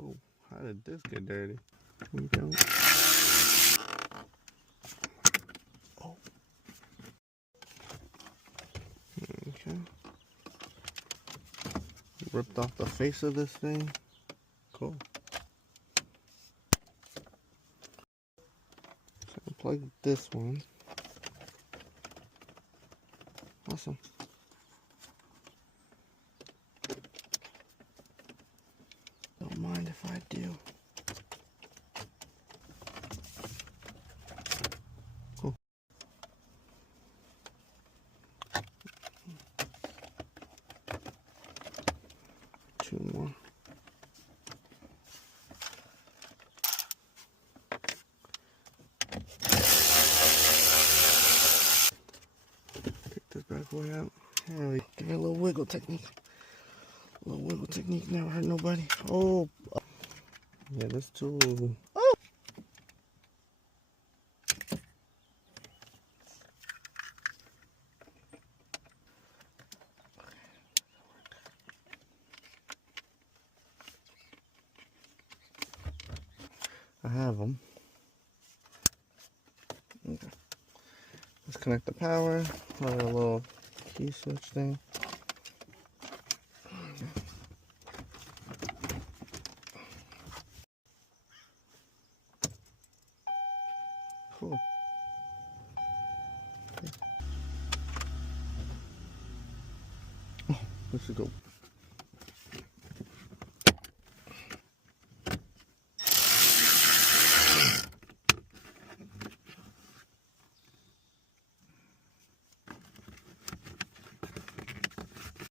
Oh, how did this get dirty? Okay. Oh. Okay. Ripped off the face of this thing. Cool. So unplug this one. Awesome. Don't mind if I do. Cool. Two more. Pick this bad boy out. There we go. Give it a little wiggle technique. A little wiggle technique never hurt nobody. Oh. Yeah, this tool. Oh. I have them. Okay. Let's connect the power. A little key switch thing. Cool. Oh, we should go.